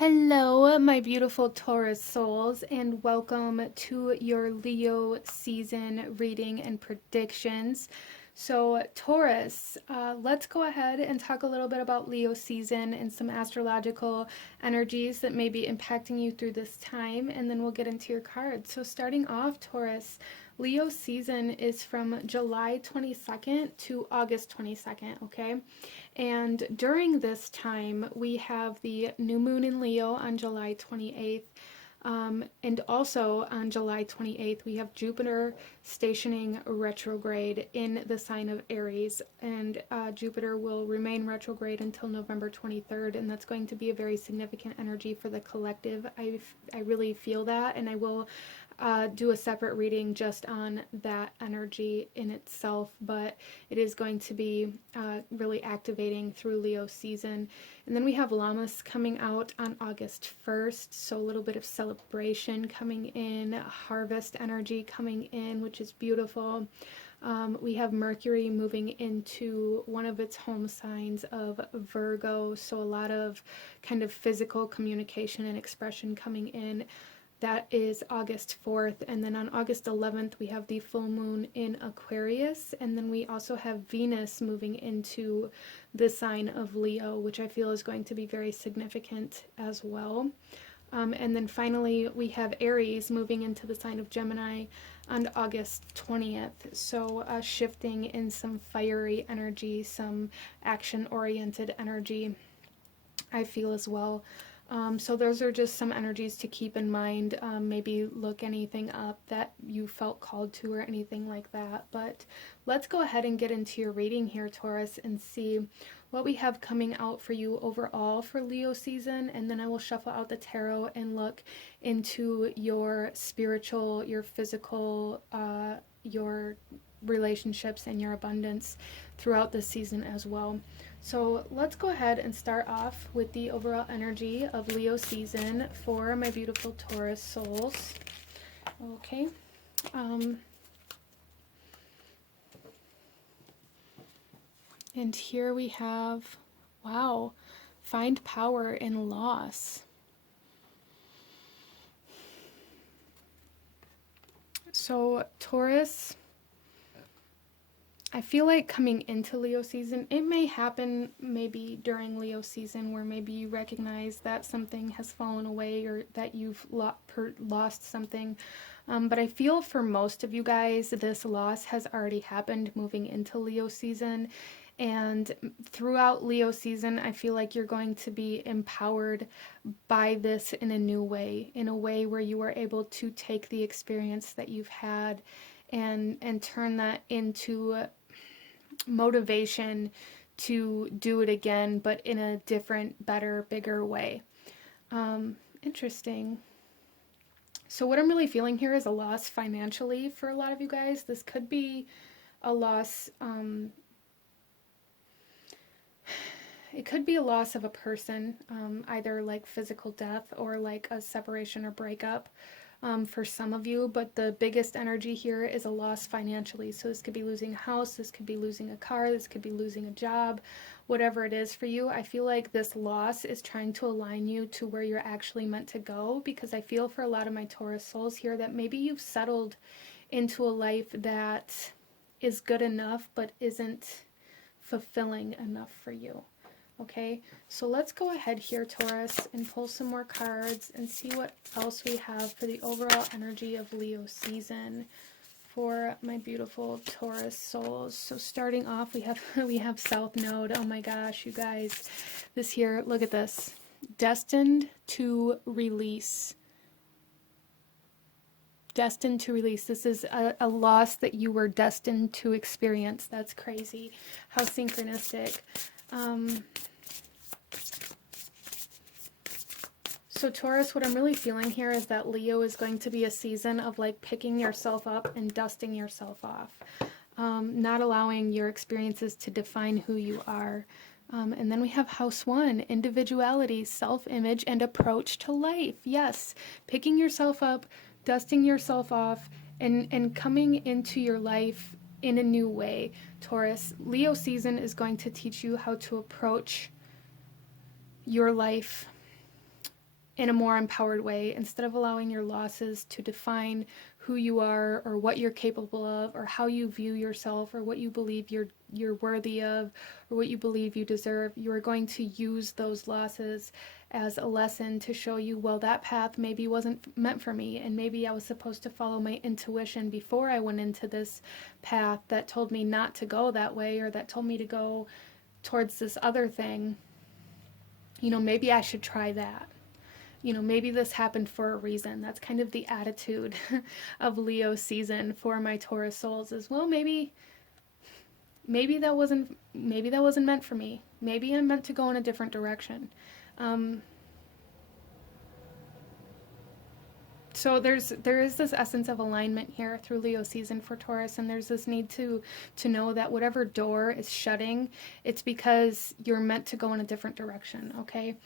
Hello, my beautiful Taurus souls, and welcome to your Leo season reading and predictions. So, Taurus, let's go ahead and talk a little bit about Leo season and some astrological energies that may be impacting you through this time, and then we'll get into your cards. So, starting off, Taurus, Leo season is from July 22nd to August 22nd, okay? And during this time, we have the new moon in Leo on July 28th. And also on July 28th, we have Jupiter stationing retrograde in the sign of Aries. And Jupiter will remain retrograde until November 23rd. And that's going to be a very significant energy for the collective. I really feel that. And I will do a separate reading just on that energy in itself, but it is going to be really activating through Leo season. And then we have Lammas coming out on August 1st, so a little bit of celebration coming in, harvest energy coming in, which is beautiful. We have Mercury moving into one of its home signs of Virgo, so a lot of kind of physical communication and expression coming in. That is August 4th, and then on August 11th we have the full moon in Aquarius, and then we also have Venus moving into the sign of Leo, which I feel is going to be very significant as well. And then finally we have Aries moving into the sign of Gemini on August 20th, so shifting in some fiery energy, some action-oriented energy, I feel as well. So those are just some energies to keep in mind. Maybe look anything up that you felt called to or anything like that. But let's go ahead and get into your reading here, Taurus, and see what we have coming out for you overall for Leo season. And then I will shuffle out the tarot and look into your spiritual, your physical, your relationships and your abundance throughout the season as well. So let's go ahead and start off with the overall energy of Leo season for my beautiful Taurus souls. Okay. And here we have, wow, find power in loss. So Taurus, I feel like coming into Leo season, it may happen maybe during Leo season where maybe you recognize that something has fallen away or that you've lost something. But I feel for most of you guys, this loss has already happened moving into Leo season. And throughout Leo season, I feel like you're going to be empowered by this in a new way, in a way where you are able to take the experience that you've had and turn that into motivation to do it again, but in a different, better, bigger way. Interesting. So what I'm really feeling here is a loss financially for a lot of you guys. This could be a loss, it could be a loss of a person, either like physical death or like a separation or breakup. For some of you, but the biggest energy here is a loss financially. So this could be losing a house, this could be losing a car, this could be losing a job, whatever it is for you. I feel like this loss is trying to align you to where you're actually meant to go, because I feel for a lot of my Taurus souls here that maybe you've settled into a life that is good enough but isn't fulfilling enough for you. Okay, so let's go ahead here, Taurus, and pull some more cards and see what else we have for the overall energy of Leo season for my beautiful Taurus souls. So starting off, we have South Node. Oh my gosh, you guys, this here, look at this. Destined to release. Destined to release. This is a loss that you were destined to experience. That's crazy. How synchronistic. So Taurus, what I'm really feeling here is that Leo is going to be a season of like picking yourself up and dusting yourself off. Not allowing your experiences to define who you are. And then we have House 1, individuality, self-image, and approach to life. Yes, picking yourself up, dusting yourself off, and coming into your life in a new way. Taurus, Leo season is going to teach you how to approach your life in a more empowered way, instead of allowing your losses to define who you are or what you're capable of or how you view yourself or what you believe you're worthy of or what you believe you deserve. You are going to use those losses as a lesson to show you, well, that path maybe wasn't meant for me, and maybe I was supposed to follow my intuition before I went into this path that told me not to go that way, or that told me to go towards this other thing. Maybe I should try that. Maybe this happened for a reason. That's kind of the attitude of Leo season for my Taurus souls, is, well, maybe that wasn't meant for me. Maybe I'm meant to go in a different direction. So there is this essence of alignment here through Leo season for Taurus, and there's this need to know that whatever door is shutting, it's because you're meant to go in a different direction, okay?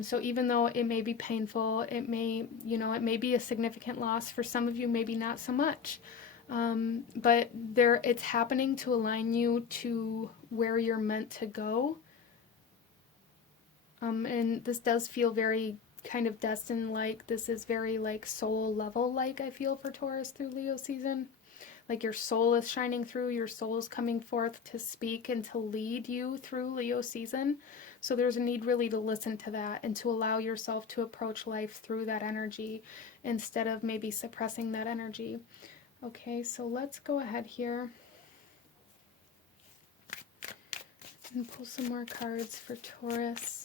So even though it may be painful, it may be a significant loss for some of you, maybe not so much. But it's happening to align you to where you're meant to go. And this does feel very kind of destined-like. This is very like soul level-like, I feel, for Taurus through Leo season. Like your soul is shining through, your soul is coming forth to speak and to lead you through Leo season. So there's a need really to listen to that and to allow yourself to approach life through that energy instead of maybe suppressing that energy. Okay, so let's go ahead here and pull some more cards for Taurus.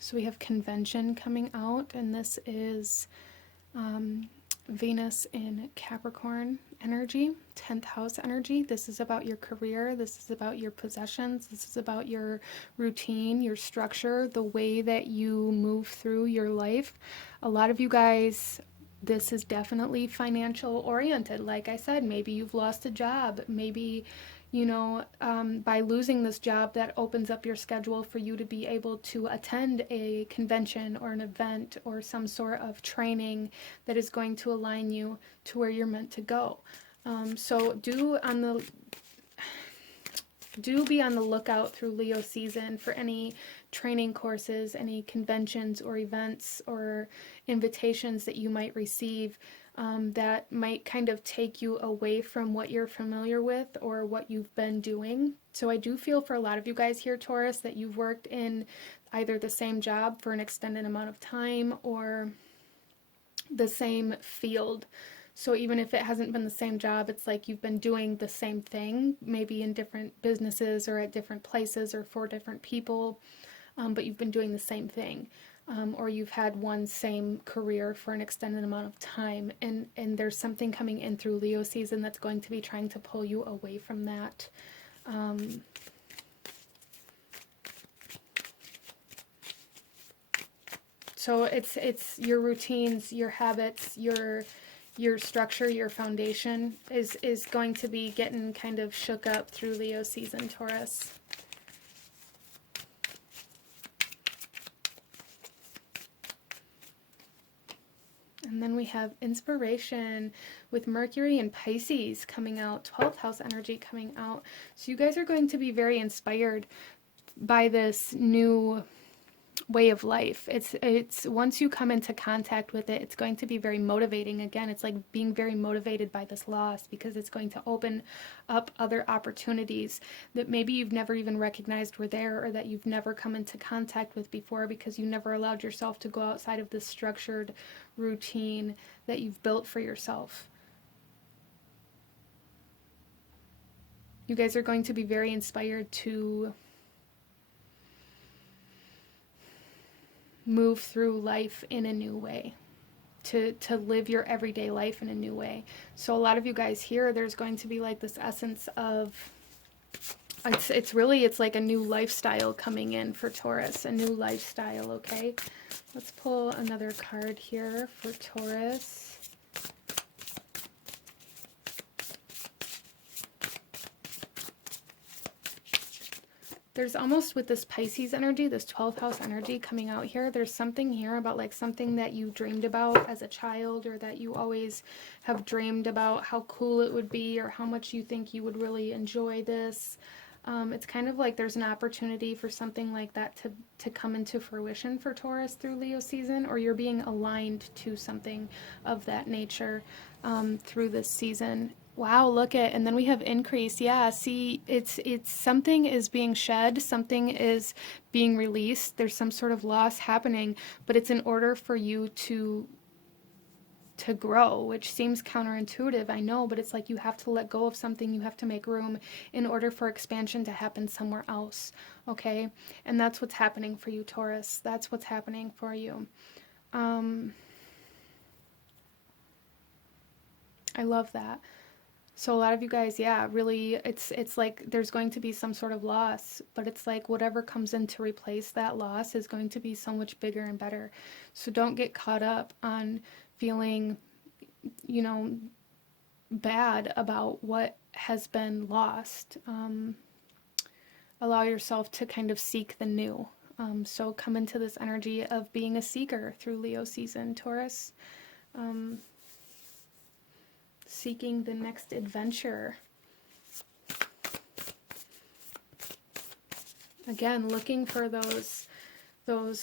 So we have Convention coming out, and this is Venus in Capricorn energy, 10th house energy. This is about your career. This is about your possessions. This is about your routine, your structure, the way that you move through your life. A lot of you guys, this is definitely financial oriented. Like I said, maybe you've lost a job. Maybe by losing this job, that opens up your schedule for you to be able to attend a convention or an event or some sort of training that is going to align you to where you're meant to go. So do be on the lookout through Leo season for any training courses, any conventions or events or invitations that you might receive that might kind of take you away from what you're familiar with or what you've been doing. So I do feel for a lot of you guys here, Taurus, that you've worked in either the same job for an extended amount of time or the same field. So even if it hasn't been the same job, it's like you've been doing the same thing, maybe in different businesses or at different places or for different people, but you've been doing the same thing. Or you've had one same career for an extended amount of time, and there's something coming in through Leo season that's going to be trying to pull you away from that. So it's your routines, your habits, your structure, your foundation is going to be getting kind of shook up through Leo season, Taurus. And then we have inspiration with Mercury and Pisces coming out, 12th house energy coming out. So you guys are going to be very inspired by this new way of life. It's once you come into contact with it, it's going to be very motivating. Again, it's like being very motivated by this loss, because it's going to open up other opportunities that maybe you've never even recognized were there, or that you've never come into contact with before because you never allowed yourself to go outside of this structured routine that you've built for yourself. You guys are going to be very inspired to move through life in a new way, to live your everyday life in a new way. So a lot of you guys here, there's going to be like this essence of, it's like a new lifestyle coming in for Taurus, a new lifestyle, okay? Let's pull another card here for Taurus. There's almost, with this Pisces energy, this 12th house energy coming out here, there's something here about like something that you dreamed about as a child, or that you always have dreamed about how cool it would be, or how much you think you would really enjoy this. It's kind of like there's an opportunity for something like that to come into fruition for Taurus through Leo season, or you're being aligned to something of that nature through this season. Wow, look at, and then we have increase. Yeah, see, it's something is being shed, something is being released. There's some sort of loss happening, but it's in order for you to grow, which seems counterintuitive, I know, but it's like you have to let go of something, you have to make room in order for expansion to happen somewhere else, okay? And that's what's happening for you, Taurus. That's what's happening for you. I love that. So a lot of you guys, yeah, really, it's like there's going to be some sort of loss, but it's like whatever comes in to replace that loss is going to be so much bigger and better. So don't get caught up on feeling, you know, bad about what has been lost. Allow yourself to kind of seek the new. So come into this energy of being a seeker through Leo season, Taurus. Seeking the next adventure. Again, looking for those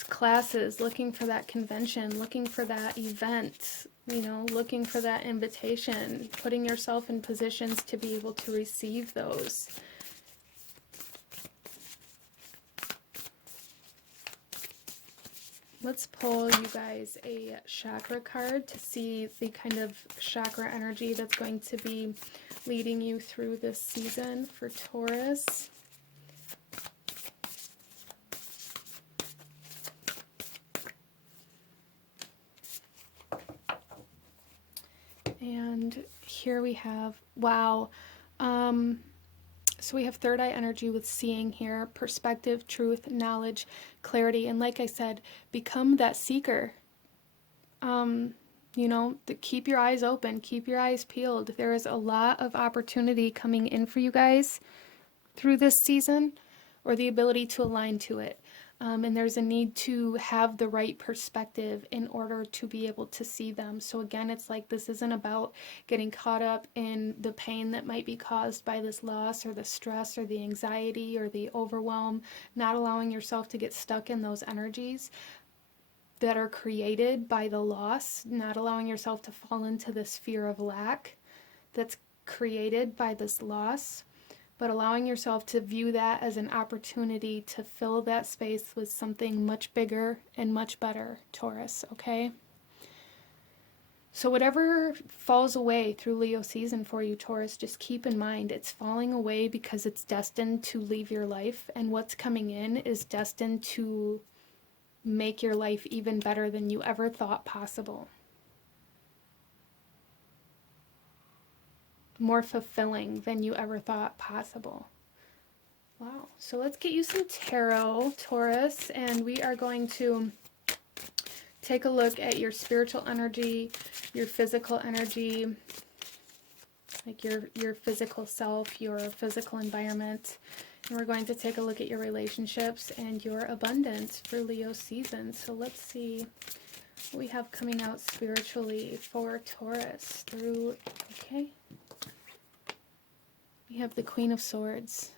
classes, looking for that convention, looking for that event, you know, looking for that invitation, putting yourself in positions to be able to receive those. Let's pull, you guys, a chakra card to see the kind of chakra energy that's going to be leading you through this season for Taurus. And here we have, wow, so we have third eye energy with seeing here, perspective, truth, knowledge, clarity, and like I said, become that seeker. You know, keep your eyes open, keep your eyes peeled. There is a lot of opportunity coming in for you guys through this season, or the ability to align to it. And there's a need to have the right perspective in order to be able to see them. So again, it's like this isn't about getting caught up in the pain that might be caused by this loss, or the stress, or the anxiety, or the overwhelm, not allowing yourself to get stuck in those energies that are created by the loss, not allowing yourself to fall into this fear of lack that's created by this loss, but allowing yourself to view that as an opportunity to fill that space with something much bigger and much better, Taurus, okay? So whatever falls away through Leo season for you, Taurus, just keep in mind it's falling away because it's destined to leave your life, and what's coming in is destined to make your life even better than you ever thought possible. More fulfilling than you ever thought possible. Wow. So let's get you some tarot, Taurus, and we are going to take a look at your spiritual energy, your physical energy, like your physical self, your physical environment. And we're going to take a look at your relationships and your abundance for Leo season. So let's see what we have coming out spiritually for Taurus through, okay. We have the Queen of Swords.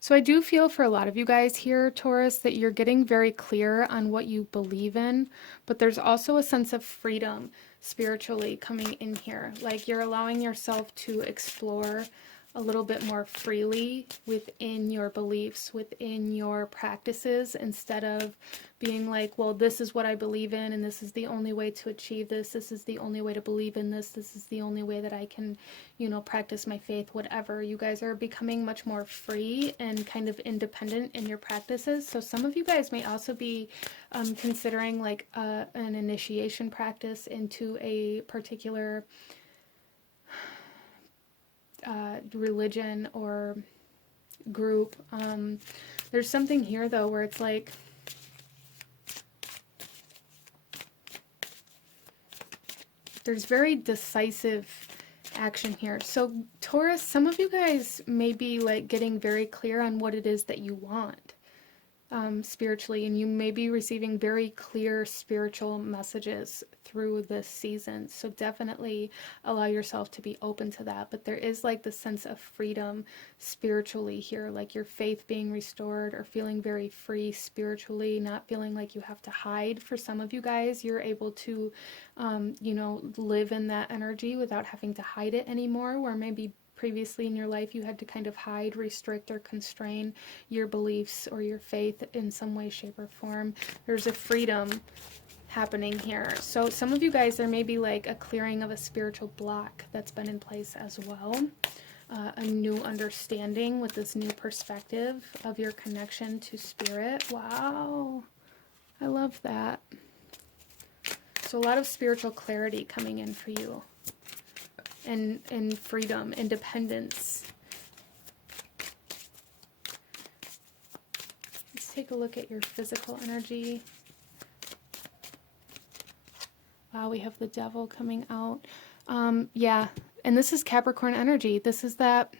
So I do feel for a lot of you guys here, Taurus, that you're getting very clear on what you believe in, but there's also a sense of freedom spiritually coming in here. Like you're allowing yourself to explore a little bit more freely within your beliefs, within your practices, instead of being like, well, this is what I believe in, and this is the only way to achieve this. This is the only way to believe in this. This is the only way that I can, you know, practice my faith, whatever. You guys are becoming much more free and kind of independent in your practices. So some of you guys may also be considering like an initiation practice into a particular religion or group. There's something here though where it's like there's very decisive action here. So Taurus, some of you guys may be like getting very clear on what it is that you want. spiritually, and you may be receiving very clear spiritual messages through this season. So definitely allow yourself to be open to that. But there is like the sense of freedom spiritually here, like your faith being restored or feeling very free spiritually, not feeling like you have to hide. For some of you guys, you're able to, live in that energy without having to hide it anymore, where maybe previously in your life you had to kind of hide, restrict, or constrain your beliefs or your faith in some way, shape, or form. There's a freedom happening here. So some of you guys, there may be like a clearing of a spiritual block that's been in place as well. A new understanding with this new perspective of your connection to spirit. Wow, I love that. So a lot of spiritual clarity coming in for you. And freedom, independence. Let's take a look at your physical energy. Wow, we have the devil coming out. Yeah, and this is Capricorn energy. This is that.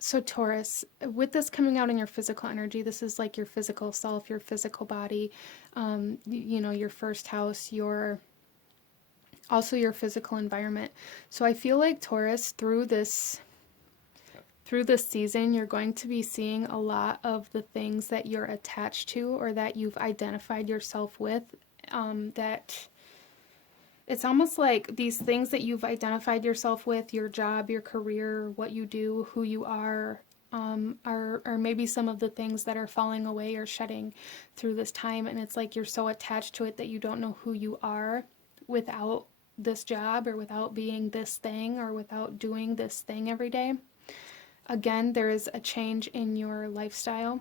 So Taurus, with this coming out in your physical energy, this is like your physical self, your physical body, your first house, also your physical environment. So I feel like Taurus, through this season, you're going to be seeing a lot of the things that you're attached to or that you've identified yourself with, that it's almost like these things that you've identified yourself with, your job, your career, what you do, who you are maybe some of the things that are falling away or shedding through this time. And it's like you're so attached to it that you don't know who you are without this job, or without being this thing, or without doing this thing every day. Again, there is a change in your lifestyle.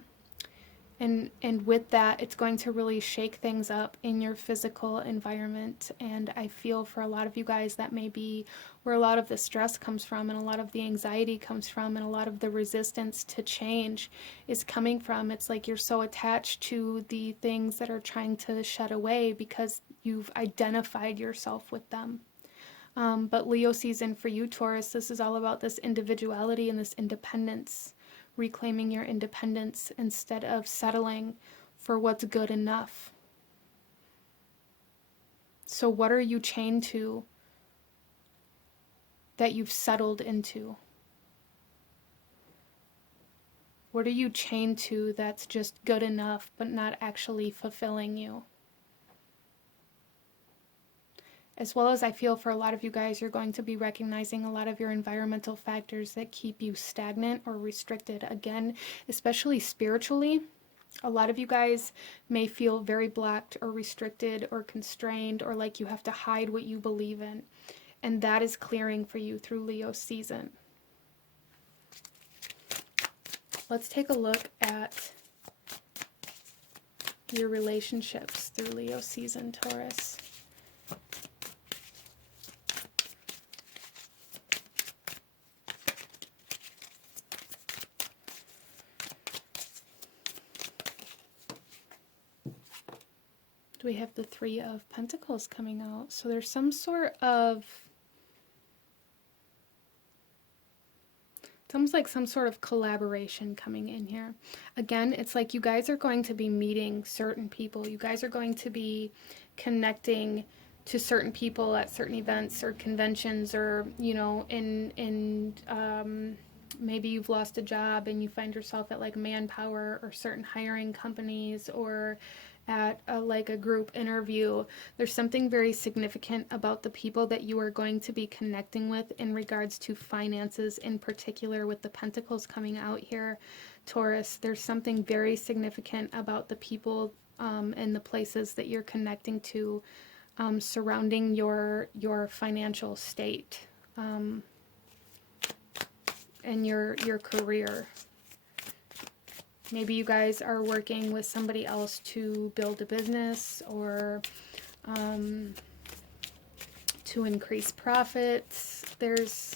And with that, it's going to really shake things up in your physical environment. And I feel for a lot of you guys, that may be where a lot of the stress comes from, and a lot of the anxiety comes from, and a lot of the resistance to change is coming from. It's like you're so attached to the things that are trying to shed away because you've identified yourself with them. But Leo season for you, Taurus, this is all about this individuality and this independence. Reclaiming your independence instead of settling for what's good enough. So what are you chained to that you've settled into? What are you chained to that's just good enough but not actually fulfilling you? As well as I feel for a lot of you guys, you're going to be recognizing a lot of your environmental factors that keep you stagnant or restricted. Again, especially spiritually, a lot of you guys may feel very blocked or restricted or constrained, or like you have to hide what you believe in. And that is clearing for you through Leo season. Let's take a look at your relationships through Leo season, Taurus. We have the Three of Pentacles coming out. So there's some sort of, it's almost like some sort of collaboration coming in here. Again, it's like you guys are going to be meeting certain people. You guys are going to be connecting to certain people at certain events or conventions, or, maybe you've lost a job and you find yourself at like Manpower or certain hiring companies, or at a group interview. There's something very significant about the people that you are going to be connecting with in regards to finances, in particular with the Pentacles coming out here, Taurus. There's something very significant about the people and the places that you're connecting to surrounding your financial state and your career. Maybe you guys are working with somebody else to build a business, or to increase profits. There's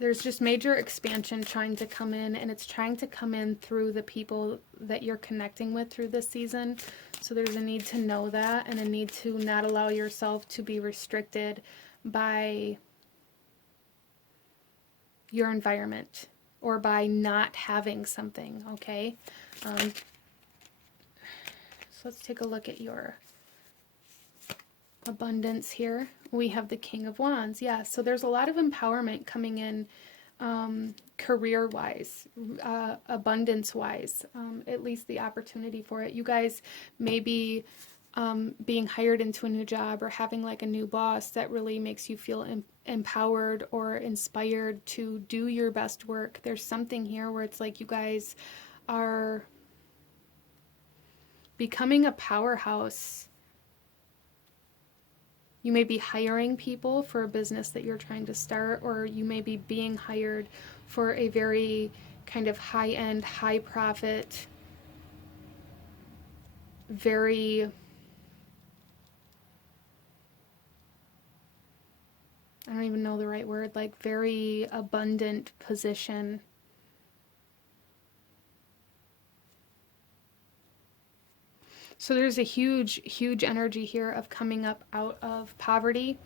just major expansion trying to come in, and it's trying to come in through the people that you're connecting with through this season. So there's a need to know that, and a need to not allow yourself to be restricted by your environment or by not having something, okay? So let's take a look at your abundance here. We have the King of Wands. Yeah, so there's a lot of empowerment coming in career-wise, abundance-wise, at least the opportunity for it. You guys may be being hired into a new job or having like a new boss that really makes you feel empowered or inspired to do your best work. There's something here where it's like you guys are becoming a powerhouse. You may be hiring people for a business that you're trying to start, or you may be being hired for a very kind of high-end, high-profit, very, I don't even know the right word, like very abundant position. So there's a huge, huge energy here of coming up out of poverty,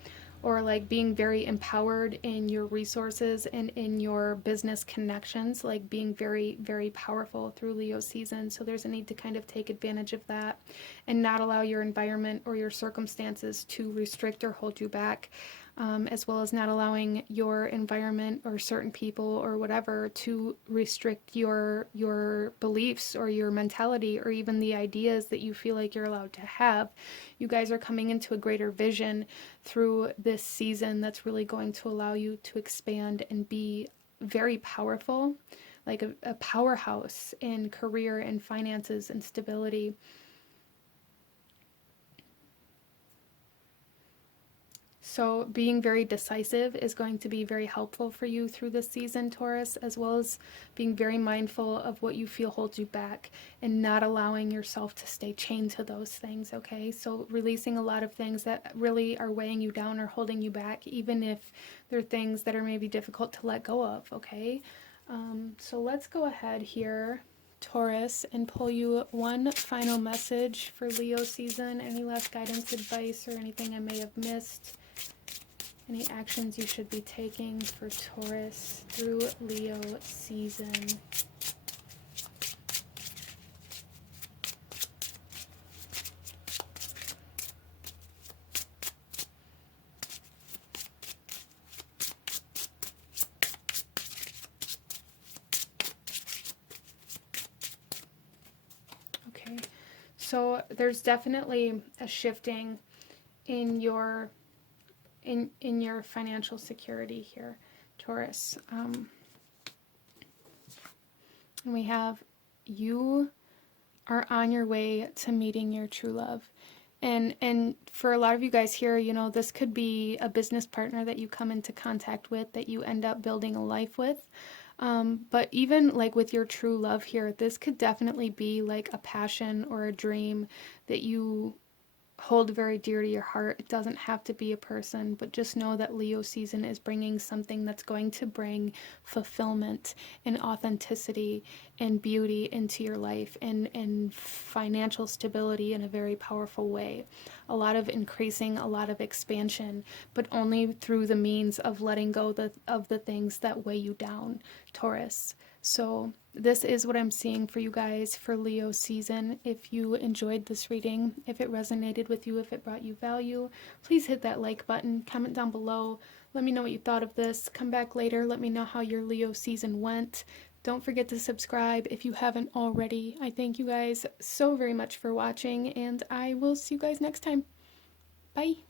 or like being very empowered in your resources and in your business connections, like being very, very powerful through Leo season. So there's a need to kind of take advantage of that and not allow your environment or your circumstances to restrict or hold you back. As well as not allowing your environment or certain people or whatever to restrict your beliefs or your mentality or even the ideas that you feel like you're allowed to have. You guys are coming into a greater vision through this season that's really going to allow you to expand and be very powerful, like a powerhouse in career and finances and stability. So being very decisive is going to be very helpful for you through this season, Taurus, as well as being very mindful of what you feel holds you back and not allowing yourself to stay chained to those things, okay? So releasing a lot of things that really are weighing you down or holding you back, even if they're things that are maybe difficult to let go of, okay? So let's go ahead here, Taurus, and pull you one final message for Leo season. Any last guidance, advice, or anything I may have missed? Any actions you should be taking for Taurus through Leo season? Okay, so there's definitely a shifting in your financial security here, Taurus. And we have, you are on your way to meeting your true love. And for a lot of you guys here, you know, this could be a business partner that you come into contact with, that you end up building a life with. But even like with your true love here, this could definitely be like a passion or a dream that you hold very dear to your heart. It doesn't have to be a person, but just know that Leo season is bringing something that's going to bring fulfillment and authenticity and beauty into your life, and financial stability in a very powerful way. A lot of increasing, a lot of expansion, but only through the means of letting go of the things that weigh you down, Taurus. So this is what I'm seeing for you guys for Leo season. If you enjoyed this reading, if it resonated with you, if it brought you value, please hit that like button, comment down below. Let me know what you thought of this. Come back later. Let me know how your Leo season went. Don't forget to subscribe if you haven't already. I thank you guys so very much for watching, and I will see you guys next time. Bye.